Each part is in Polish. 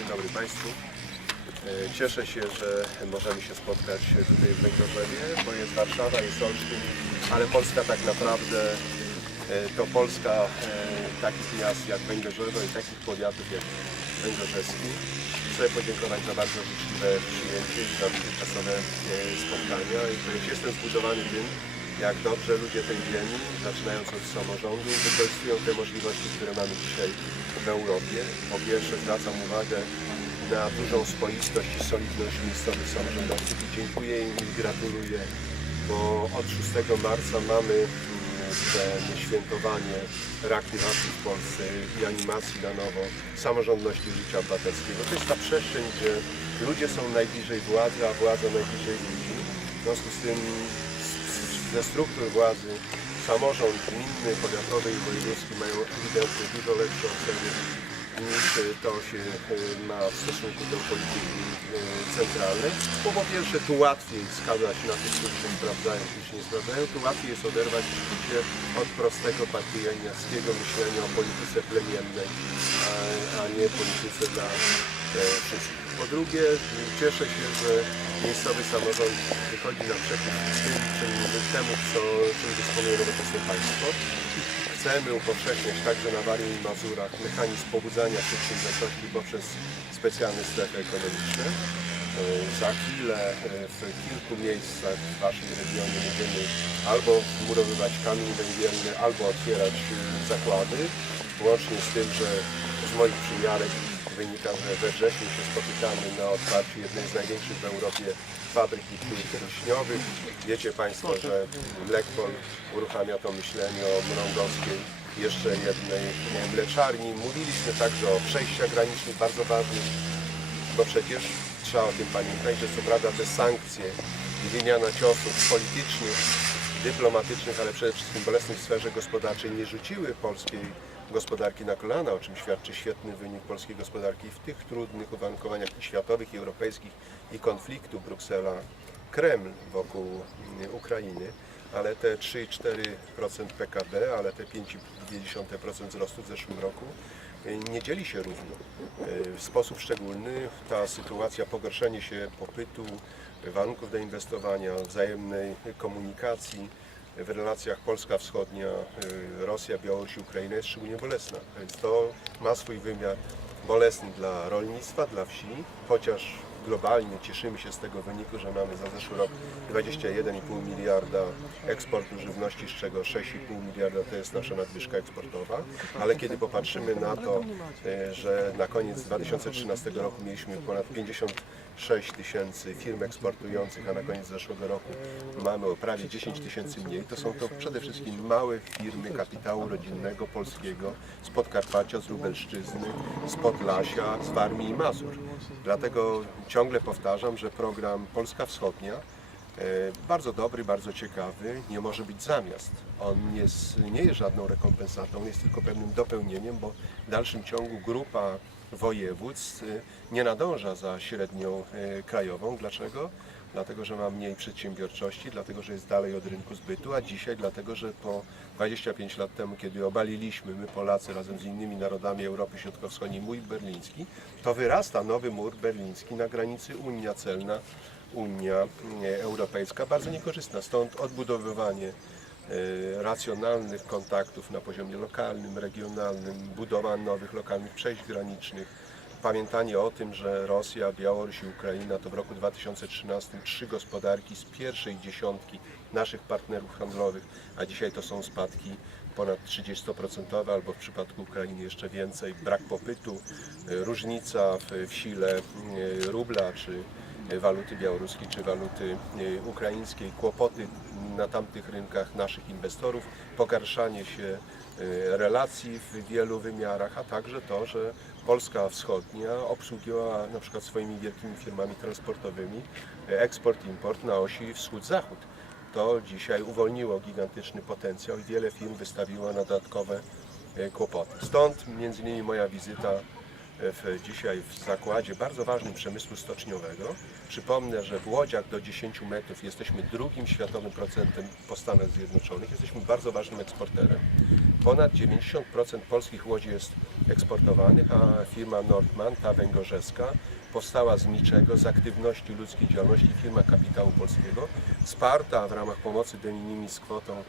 Dzień dobry Państwu. E, Cieszę się, że możemy się spotkać tutaj w Węgorzewie, bo jest Warszawa, jest Olsztyn, ale Polska tak naprawdę e, to Polska e, takich miast jak Węgorzewo i takich powiatów jak Węgorzewski. Chcę podziękować za bardzo życzliwe przyjęcie i za dotychczasowe spotkania. Jestem zbudowany tym, jak dobrze ludzie tej ziemi, zaczynając od samorządu, wykorzystują te możliwości, które mamy dzisiaj w Europie. Po pierwsze zwracam uwagę na dużą swoistość i solidność miejscowych samorządowców i dziękuję im i gratuluję, bo od 6 marca mamy mm, ten świętowanie reaktywacji w Polsce i animacji na nowo samorządności życia obywatelskiego. To jest ta przestrzeń, gdzie ludzie są najbliżej władzy, a władza najbliżej ludzi. W związku z tym ze struktur władzy samorząd gminny, powiatowy i wojewódzki mają ewidentnie dużo lepsze oceny niż to się e, ma w stosunku do polityki e, centralnej, bo po pierwsze tu łatwiej wskazać na tych, którzy się sprawdzają, którzy się nie sprawdzają, tu łatwiej jest oderwać się od prostego partyjaniackiego myślenia o polityce plemiennej, a, nie polityce dla e, wszystkich. Po drugie, cieszę się, że miejscowy samorząd wychodzi naprzeciw tym, temu, co, czym dysponuje nowoczesne państwo. Chcemy upowszechniać także na Warmii i Mazurach mechanizm pobudzania przedsiębiorczości poprzez specjalne strefy ekonomiczne. E, Za chwilę e, w kilku miejscach w Waszym regionie będziemy albo murowywać kamień węgielny, albo otwierać e, zakłady. Łącznie z tym, że z moich przymiarek wynika, że we wrześniu się spotykamy na otwarciu jednej z największych w Europie fabryk i śniowych. Wiecie Państwo, że Lekpol uruchamia to myślenie o mrągowskiej jeszcze jednej mleczarni. Mówiliśmy także o przejściach granicznych, bardzo ważnych, bo przecież trzeba o tym pamiętać, że co prawda te sankcje i wymiana ciosów politycznych, dyplomatycznych, ale przede wszystkim bolesnych w sferze gospodarczej nie rzuciły polskiej gospodarki na kolana, o czym świadczy świetny wynik polskiej gospodarki w tych trudnych uwarunkowaniach światowych, i europejskich i konfliktu Bruksela-Kreml wokół mm, Ukrainy, ale te 3,4% PKB, ale te 5,2% wzrostu w zeszłym roku y, nie dzieli się równo. Y, W sposób szczególny ta sytuacja, pogorszenie się popytu, warunków do inwestowania, wzajemnej komunikacji w relacjach Polska Wschodnia, y, Rosja, Białoruś, Ukraina jest szczególnie bolesna. Więc to ma swój wymiar bolesny dla rolnictwa, dla wsi, chociaż globalnie cieszymy się z tego wyniku, że mamy za zeszły rok 21,5 miliarda eksportu żywności, z czego 6,5 miliarda to jest nasza nadwyżka eksportowa, ale kiedy popatrzymy na to, e, że na koniec 2013 roku mieliśmy ponad 56 tysięcy firm eksportujących, a na koniec zeszłego roku mamy o prawie 10 tysięcy mniej, to są to przede wszystkim małe firmy kapitału rodzinnego polskiego z Podkarpacia, z Lubelszczyzny, z Podlasia, z Warmii i Mazur. Dlatego ciągle powtarzam, że program Polska Wschodnia e, bardzo dobry, bardzo ciekawy, nie może być zamiast. On jest, nie jest żadną rekompensatą, jest tylko pewnym dopełnieniem, bo w dalszym ciągu grupa województw e, nie nadąża za średnią e, krajową. Dlaczego? Dlatego, że ma mniej przedsiębiorczości, dlatego, że jest dalej od rynku zbytu, a dzisiaj dlatego, że po 25 lat temu, kiedy obaliliśmy, my Polacy razem z innymi narodami Europy Środkowo-Wschodniej, mur berliński, to wyrasta nowy mur berliński na granicy Unia Celna, Unia e, Europejska, bardzo niekorzystna. Stąd odbudowywanie racjonalnych kontaktów na poziomie lokalnym, regionalnym, budowa nowych lokalnych przejść granicznych, pamiętanie o tym, że Rosja, Białoruś i Ukraina to w roku 2013 trzy gospodarki z pierwszej dziesiątki naszych partnerów handlowych, a dzisiaj to są spadki ponad 30% albo w przypadku Ukrainy jeszcze więcej, brak popytu, e, różnica w, w sile e, rubla czy waluty białoruskiej czy waluty e, ukraińskiej, kłopoty na tamtych rynkach naszych inwestorów, pogarszanie się e, relacji w wielu wymiarach, a także to, że Polska Wschodnia obsługiwała na przykład swoimi wielkimi firmami transportowymi e, eksport-import na osi wschód-zachód. To dzisiaj uwolniło gigantyczny potencjał i wiele firm wystawiło na dodatkowe e, kłopoty. Stąd między innymi moja wizyta w, dzisiaj w zakładzie bardzo ważnym przemysłu stoczniowego. Przypomnę, że w łodziach do 10 metrów jesteśmy drugim światowym procentem po Stanach Zjednoczonych. Jesteśmy bardzo ważnym eksporterem. Ponad 90% polskich łodzi jest eksportowanych, a firma Nordman, ta węgorzeska, powstała z niczego, z aktywności ludzkiej działalności, firma kapitału polskiego, wsparta w ramach pomocy de minimis kwotą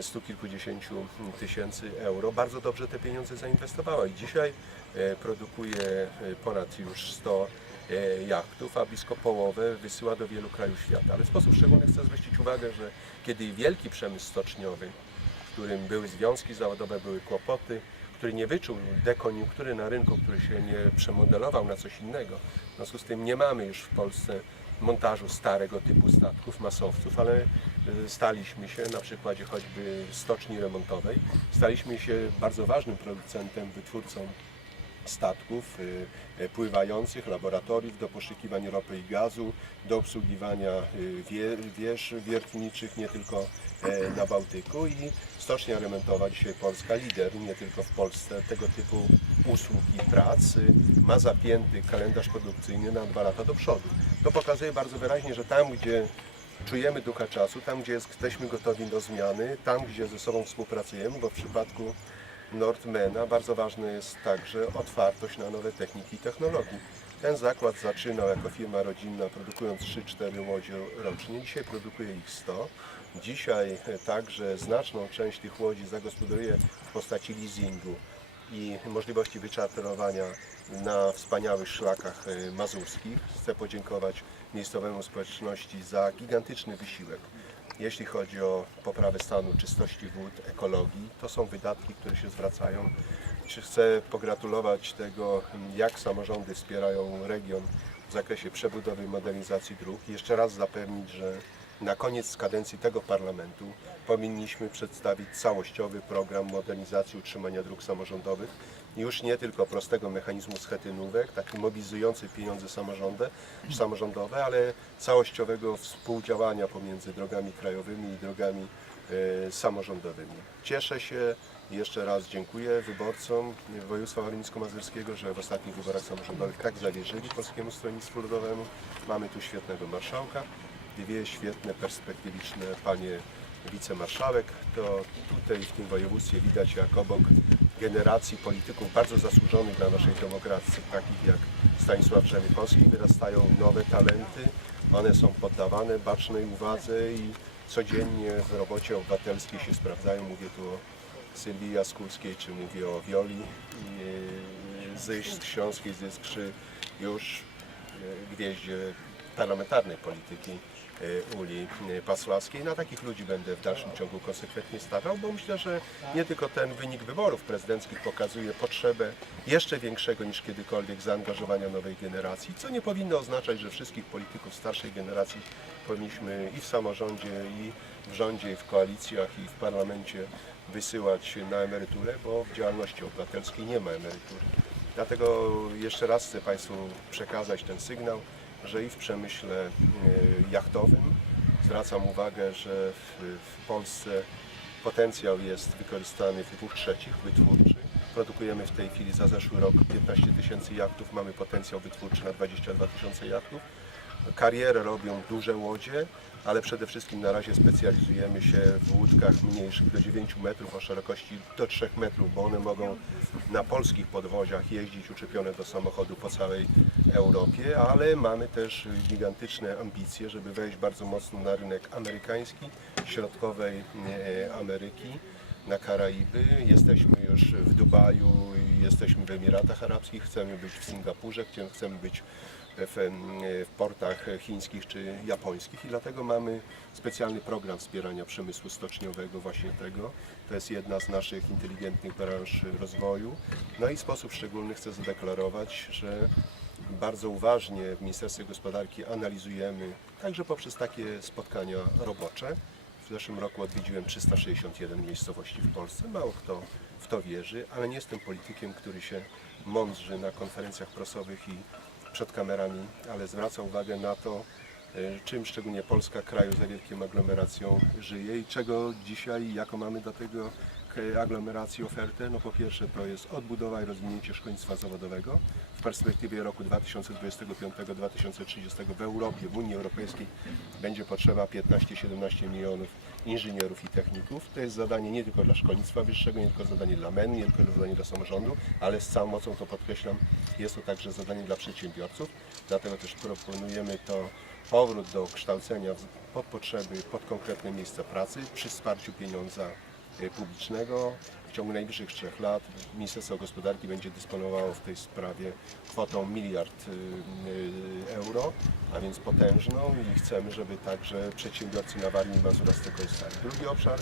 stu kilkudziesięciu tysięcy euro. Bardzo dobrze te pieniądze zainwestowała i dzisiaj e, produkuje e, ponad już 100 e, jachtów, a blisko połowę wysyła do wielu krajów świata. Ale w sposób szczególny chcę zwrócić uwagę, że kiedy wielki przemysł stoczniowy, w którym były związki zawodowe, były kłopoty, który nie wyczuł dekoniunktury na rynku, który się nie przemodelował na coś innego. W związku z tym nie mamy już w Polsce montażu starego typu statków, masowców, ale staliśmy się na przykładzie choćby stoczni remontowej, staliśmy się bardzo ważnym producentem, wytwórcą statków y, y, pływających, laboratoriów do poszukiwań ropy i gazu, do obsługiwania y, wie, wież wiertniczych nie tylko e, na Bałtyku i stocznia remontowa dzisiaj Polska, lider nie tylko w Polsce tego typu usług i prac, y, ma zapięty kalendarz produkcyjny na dwa lata do przodu. To pokazuje bardzo wyraźnie, że tam gdzie czujemy ducha czasu, tam gdzie jesteśmy gotowi do zmiany, tam gdzie ze sobą współpracujemy, bo w przypadku Nordmana bardzo ważna jest także otwartość na nowe techniki i technologii. Ten zakład zaczynał jako firma rodzinna, produkując 3-4 łodzie rocznie. Dzisiaj produkuje ich 100. Dzisiaj także znaczną część tych łodzi zagospodaruje w postaci leasingu i możliwości wyczarterowania na wspaniałych szlakach e, mazurskich. Chcę podziękować miejscowemu społeczności za gigantyczny wysiłek. Jeśli chodzi o poprawę stanu czystości wód, ekologii, to są wydatki, które się zwracają. Chcę pogratulować tego, jak samorządy wspierają region w zakresie przebudowy i modernizacji dróg. Jeszcze raz zapewnić, że na koniec kadencji tego parlamentu powinniśmy przedstawić całościowy program modernizacji utrzymania dróg samorządowych. Już nie tylko prostego mechanizmu schetynówek, taki mobilizujący pieniądze samorządy, samorządowe, ale całościowego współdziałania pomiędzy drogami krajowymi i drogami e, samorządowymi. Cieszę się jeszcze raz dziękuję wyborcom województwa warmińsko-mazurskiego, że w ostatnich wyborach samorządowych tak zawierzyli Polskiemu Stronnictwu Ludowemu. Mamy tu świetnego marszałka, dwie świetne, perspektywiczne panie wicemarszałek. To tutaj w tym województwie widać jak obok generacji polityków bardzo zasłużonych dla naszej demokracji, takich jak Stanisław Rzemikowski, wyrastają nowe talenty. One są poddawane bacznej uwadze i codziennie w robocie obywatelskiej się sprawdzają. Mówię tu o Sylwii Jaskólskiej, czy mówię o Wioli yy, Zysk, Śląskiej Zysk, czy już yy, gwieździe parlamentarnej polityki Uli yy, Pasławskiej. Na takich ludzi będę w dalszym ciągu konsekwentnie stawiał, bo myślę, że nie tylko ten wynik wyborów prezydenckich pokazuje potrzebę jeszcze większego niż kiedykolwiek zaangażowania nowej generacji, co nie powinno oznaczać, że wszystkich polityków starszej generacji powinniśmy i w samorządzie, i w rządzie, i w koalicjach, i w parlamencie wysyłać na emeryturę, bo w działalności obywatelskiej nie ma emerytury. Dlatego jeszcze raz chcę Państwu przekazać ten sygnał, że i w przemyśle e, jachtowym zwracam uwagę, że w, Polsce potencjał jest wykorzystany w dwóch trzecich wytwórczy. Produkujemy w tej chwili za zeszły rok 15 tysięcy jachtów, mamy potencjał wytwórczy na 22 tysiące jachtów. Karierę robią duże łodzie, ale przede wszystkim na razie specjalizujemy się w łódkach mniejszych do 9 metrów o szerokości do 3 metrów, bo one mogą na polskich podwoziach jeździć uczepione do samochodu po całej Europie, ale mamy też gigantyczne ambicje, żeby wejść bardzo mocno na rynek amerykański, środkowej e, Ameryki na Karaiby. Jesteśmy już w Dubaju, jesteśmy w Emiratach Arabskich, chcemy być w Singapurze, chcemy być w, w portach chińskich czy japońskich i dlatego mamy specjalny program wspierania przemysłu stoczniowego właśnie tego. To jest jedna z naszych inteligentnych branż rozwoju. No i w sposób szczególny chcę zadeklarować, że bardzo uważnie w Ministerstwie Gospodarki analizujemy, także poprzez takie spotkania robocze. W zeszłym roku odwiedziłem 361 miejscowości w Polsce. Mało kto w to wierzy, ale nie jestem politykiem, który się mądrzy na konferencjach prasowych i przed kamerami, ale zwraca uwagę na to, e, czym szczególnie Polska, kraju za wielką aglomeracją żyje i czego dzisiaj, jaką mamy do tego e, aglomeracji ofertę? No po pierwsze to jest odbudowa i rozwinięcie szkolnictwa zawodowego. W perspektywie roku 2025-2030 w Europie, w Unii Europejskiej będzie potrzeba 15-17 milionów inżynierów i techników. To jest zadanie nie tylko dla szkolnictwa wyższego, nie tylko zadanie dla MEN, nie tylko zadanie dla samorządu, ale z całą mocą to podkreślam, jest to także zadanie dla przedsiębiorców. Dlatego też proponujemy to powrót do kształcenia pod potrzeby, pod konkretne miejsca pracy przy wsparciu pieniądza e, publicznego. W ciągu najbliższych trzech lat Ministerstwo Gospodarki będzie dysponowało w tej sprawie kwotą miliard y, y, euro, a więc potężną i chcemy, żeby także przedsiębiorcy na Warmii i Mazurach z tego korzystali. Drugi obszar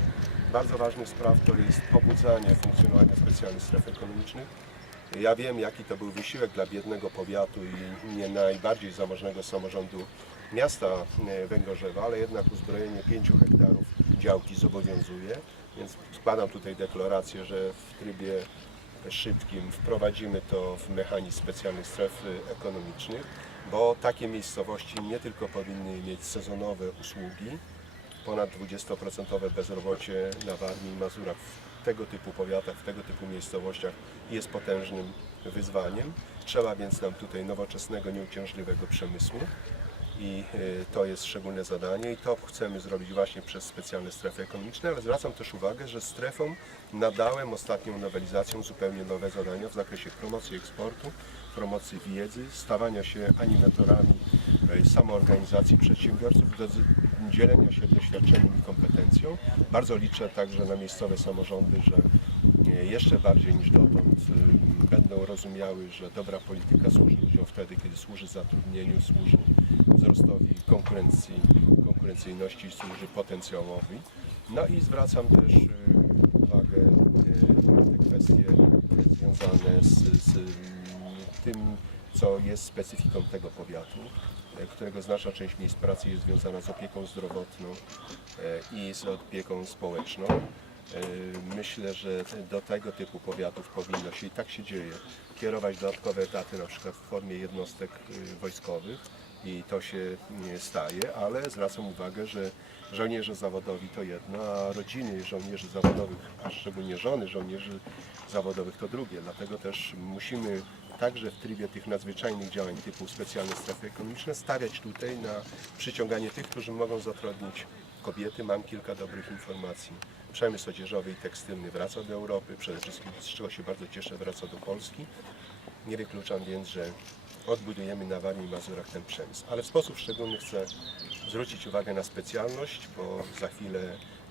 bardzo ważnych spraw to jest pobudzanie funkcjonowania specjalnych stref ekonomicznych. Ja wiem, jaki to był wysiłek dla biednego powiatu i nie najbardziej zamożnego samorządu miasta e, Węgorzewa, ale jednak uzbrojenie 5 hektarów działki zobowiązuje, więc składam tutaj deklarację, że w trybie szybkim wprowadzimy to w mechanizm specjalnych stref ekonomicznych, bo takie miejscowości nie tylko powinny mieć sezonowe usługi, ponad 20% bezrobocie na Warmii i Mazurach w tego typu powiatach, w tego typu miejscowościach jest potężnym wyzwaniem. Trzeba więc nam tutaj nowoczesnego, nieuciążliwego przemysłu i y, to jest szczególne zadanie i to chcemy zrobić właśnie przez specjalne strefy ekonomiczne, ale zwracam też uwagę, że strefom nadałem ostatnią nowelizacją zupełnie nowe zadania w zakresie promocji eksportu, promocji wiedzy, stawania się animatorami y, samoorganizacji przedsiębiorców, dzielenia się doświadczeniem i kompetencją. Bardzo liczę także na miejscowe samorządy, że e, jeszcze bardziej niż dotąd y, będą rozumiały, że dobra polityka służy ludziom wtedy, kiedy służy zatrudnieniu, służy wzrostowi konkurencji, konkurencyjności, służy potencjałowi. No i zwracam też y, uwagę y, na te kwestie związane z, z mm, tym, co jest specyfiką tego powiatu, którego znaczna część miejsc pracy jest związana z opieką zdrowotną i z opieką społeczną. Myślę, że do tego typu powiatów powinno się, i tak się dzieje, kierować dodatkowe etaty, na przykład w formie jednostek y, wojskowych i to się staje, ale zwracam uwagę, że żołnierze zawodowi to jedno, a rodziny żołnierzy zawodowych, a szczególnie żony żołnierzy zawodowych to drugie. Dlatego też musimy także w trybie tych nadzwyczajnych działań typu specjalne strefy ekonomiczne stawiać tutaj na przyciąganie tych, którzy mogą zatrudnić kobiety. Mam kilka dobrych informacji. Przemysł odzieżowy i tekstylny wraca do Europy, przede wszystkim z czego się bardzo cieszę wraca do Polski. Nie wykluczam więc, że odbudujemy na Warmii i Mazurach ten przemysł. Ale w sposób szczególny chcę zwrócić uwagę na specjalność, bo za chwilę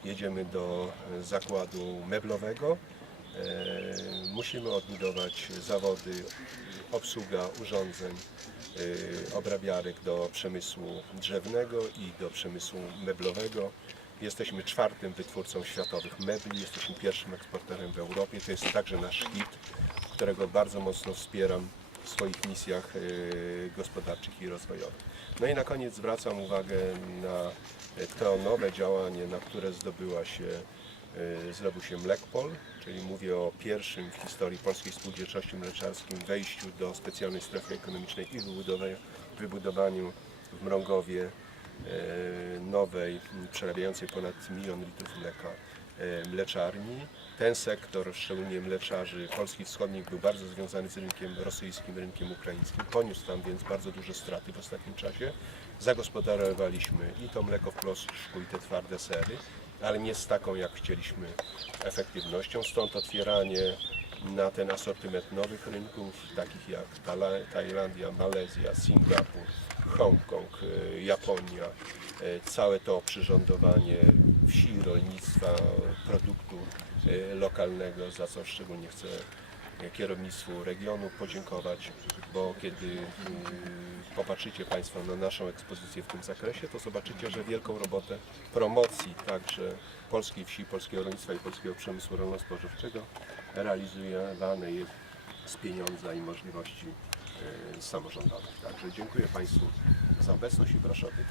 jedziemy do zakładu meblowego. E, Musimy odbudować zawody, obsługa urządzeń, e, obrabiarek do przemysłu drzewnego i do przemysłu meblowego. Jesteśmy czwartym wytwórcą światowych mebli, jesteśmy pierwszym eksporterem w Europie. To jest także nasz hit, którego bardzo mocno wspieram w swoich misjach e, gospodarczych i rozwojowych. No i na koniec zwracam uwagę na e, to nowe działanie, na które zdobyła się e, zdobył się Mlekpol, czyli mówię o pierwszym w historii polskiej spółdzielczości mleczarskim wejściu do specjalnej strefy ekonomicznej i wybudowa- wybudowaniu w Mrągowie nowej, przerabiającej ponad milion litrów mleka mleczarni. Ten sektor, szczególnie mleczarzy Polski Wschodnich, był bardzo związany z rynkiem rosyjskim, rynkiem ukraińskim. Poniósł tam więc bardzo duże straty w ostatnim czasie. Zagospodarowaliśmy i to mleko w proszku, i te twarde sery, ale nie z taką, jak chcieliśmy, efektywnością. Stąd otwieranie na ten asortyment nowych rynków, takich jak Tajlandia, Malezja, Singapur, Hongkong, e, Japonia, e, całe to przyrządowanie wsi, rolnictwa, produktu e, lokalnego, za co szczególnie chcę kierownictwu regionu podziękować, bo kiedy y, popatrzycie Państwo na naszą ekspozycję w tym zakresie, to zobaczycie, że wielką robotę promocji także polskiej wsi, polskiego rolnictwa i polskiego przemysłu rolno-spożywczego realizowane jest z pieniądza i możliwości y, samorządowych. Także dziękuję Państwu za obecność i proszę o pytania.